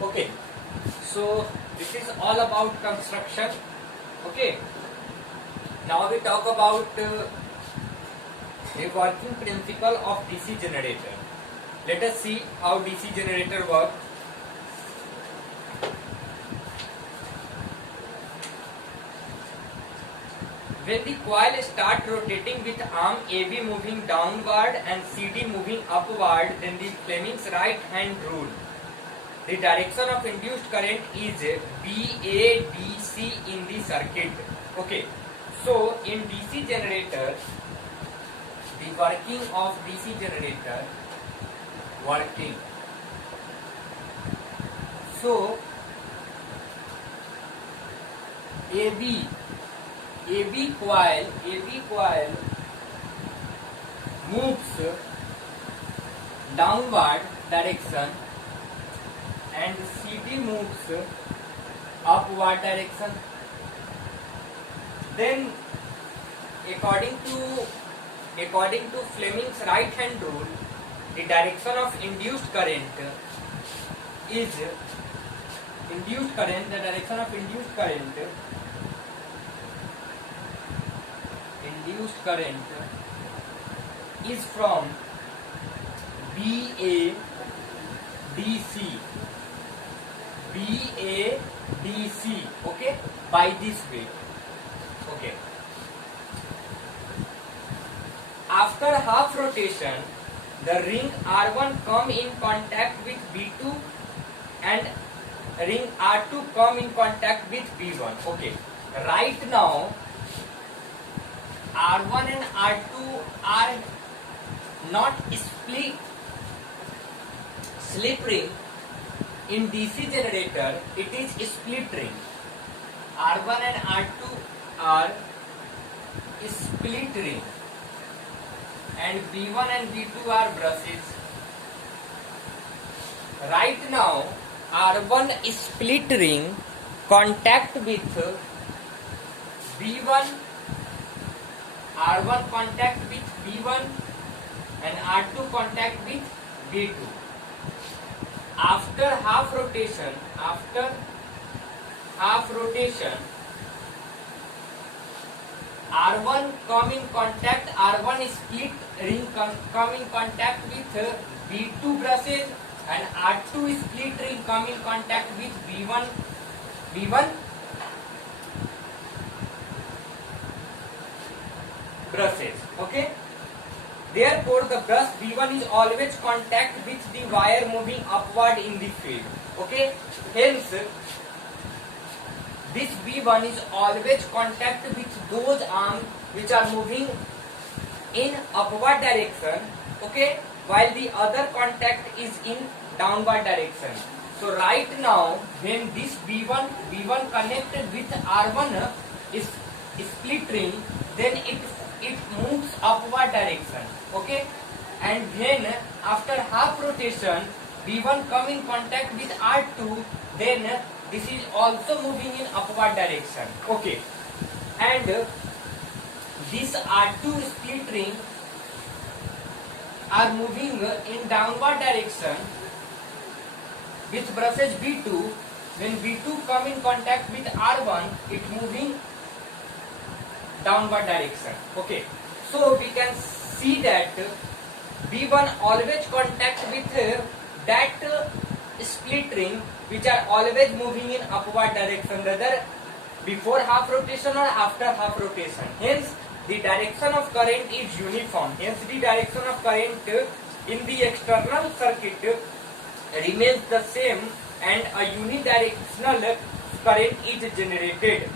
Okay, so this is all about construction. Okay, now we talk about the working principle of DC generator. Let us see how DC generator works. When the coil starts rotating with arm AB moving downward and CD moving upward, then the Fleming's right hand rule. The direction of induced current is BADC in the circuit. Okay, so in DC generator, the working of DC generator, working. So AB coil moves downward direction and CD moves upward direction. Then according to Fleming's right hand rule, the direction of induced current is from BADC, okay, by this way. Okay, after half rotation, the ring R1 come in contact with B2 and ring R2 come in contact with B1. Okay, right now R1 and R2 are not slip ring. In DC generator, it is split ring. R1 and R2 are split ring, and B1 and B2 are brushes. Right now, R1 split ring contact with B1, R1 contact with B1 and R2 contact with B2. After half rotation, R1 come in contact, R1 split ring come in contact with B2 brushes, and R2 split ring come in contact with B1 brushes. Okay, therefore the brush B1 is always contact with the wire moving upward in the field. Okay, hence this B1 is always contact with those arms which are moving in upward direction. Okay, while the other contact is in downward direction. So right now, when this B1 connected with R1 is split ring, then it moves upward direction. Okay, and then after half rotation, B1 come in contact with R2, then this is also moving in upward direction. Okay, and this R2 split ring are moving in downward direction with brushes B2. When B2 come in contact with R1, it moving downward direction. Okay, so we can see that B1 always contact with that split ring which are always moving in upward direction, whether before half rotation or after half rotation. Hence the direction of current is uniform. Hence the direction of current in the external circuit remains the same, and a unidirectional current is generated.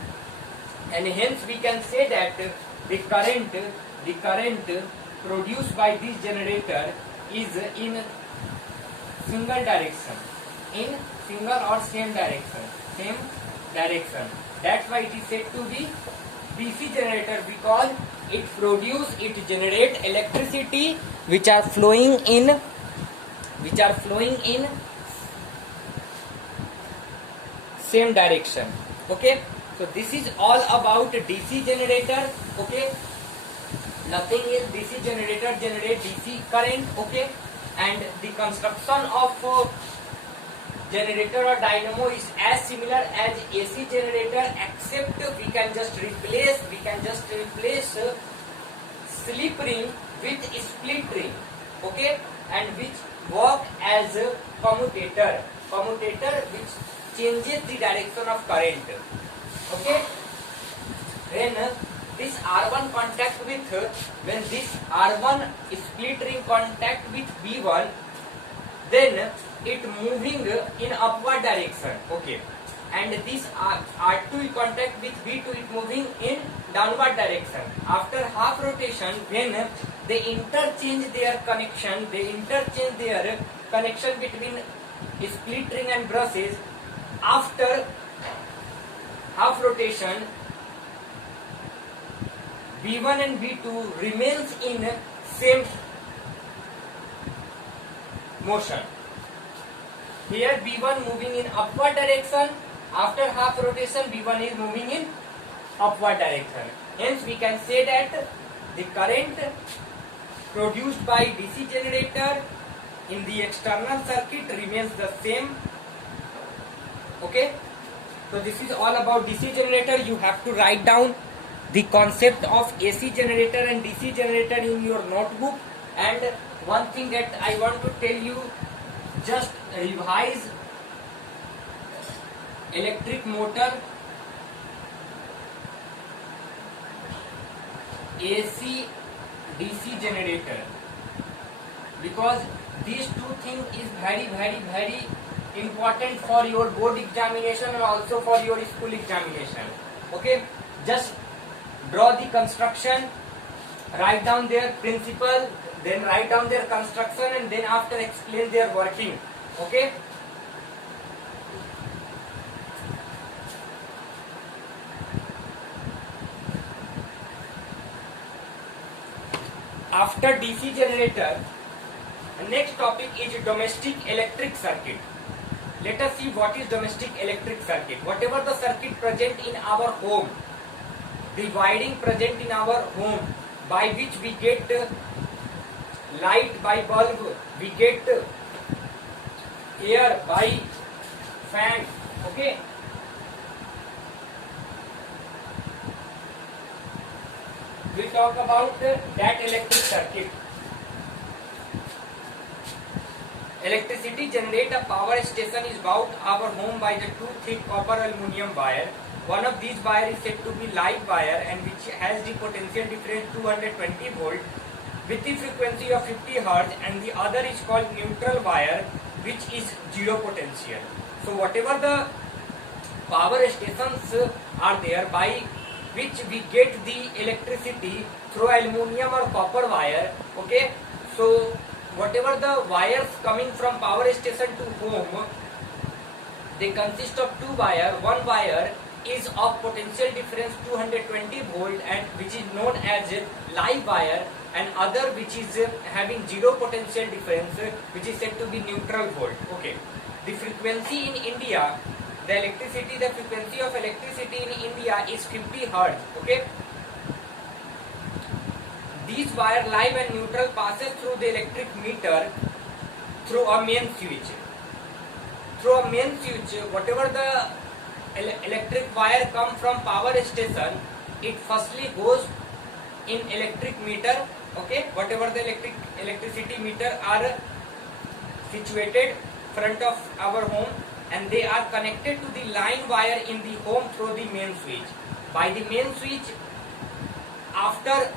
And hence we can say that the current produced by this generator is in single direction, in single or same direction. That's why it is said to be DC generator, because it generate electricity which are flowing in same direction. Okay, so this is all about DC generator. Okay, nothing is DC generator generate DC current. Okay, and the construction of generator or dynamo is as similar as AC generator, except we can just replace slip ring with split ring, okay, and which work as a commutator which changes the direction of current, okay. When this R1 contact with, when this R1 split ring contact with B1, then it moving in upward direction, okay, and this R2 contact with B2, it moving in downward direction. After half rotation, when they interchange their connection between split ring and brushes, after half rotation, B1 and B2 remains in same motion. Here B1 moving in upward direction, after half rotation B1 is moving in upward direction. Hence we can say that the current produced by DC generator in the external circuit remains the same, okay. So this is all about DC generator. You have to write down the concept of AC generator and DC generator in your notebook. And one thing that I want to tell you, just revise electric motor, AC, DC generator, because these two things is very important for your board examination and also for your school examination, okay. Just draw the construction, write down their principle, then write down their construction, and then after explain their working, okay. After DC generator, the next topic is domestic electric circuit. Let us see what is domestic electric circuit. Whatever the circuit present in our home, the wiring present in our home, by which we get light by bulb, we get air by fan, okay. We talk about that electric circuit. Electricity generate a power station is about our home by the two thick copper aluminum wire. One of these wire is said to be live wire, and which has the potential difference 220 volt with the frequency of 50 Hz, and the other is called neutral wire, which is zero potential. So whatever the power stations are there by which we get the electricity through aluminum or copper wire, okay. So whatever the wires coming from power station to home, they consist of two wire. One wire is of potential difference 220 volt, and which is known as live wire, and other which is having zero potential difference, which is said to be neutral volt, okay. The frequency in India, the frequency of electricity in India is 50 Hz, okay. These wire live and neutral passes through the electric meter through a main switch. Through a main switch, whatever the electric wire come from power station, it firstly goes in electric meter, okay. Whatever the electricity meter are situated front of our home, and they are connected to the line wire in the home through the main switch. By the main switch, after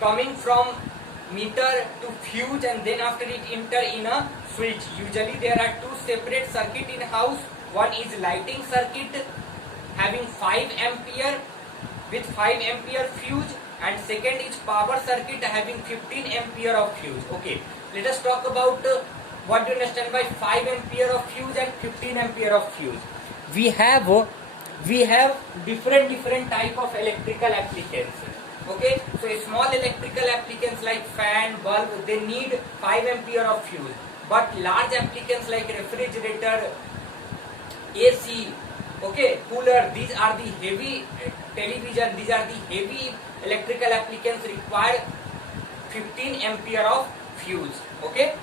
coming from meter to fuse, and then after it enter in a switch. Usually there are two separate circuit in house. One is lighting circuit having 5 ampere with 5 ampere fuse, and second is power circuit having 15 ampere of fuse, okay. Let us talk about what do you understand by 5 ampere of fuse and 15 ampere of fuse. We have different type of electrical applications, okay. So a small electrical applications like fan, bulb, they need 5 ampere of fuse, but large applications like refrigerator, AC, okay, cooler, these are the heavy television, these are the heavy electrical applications require 15 ampere of fuse, okay.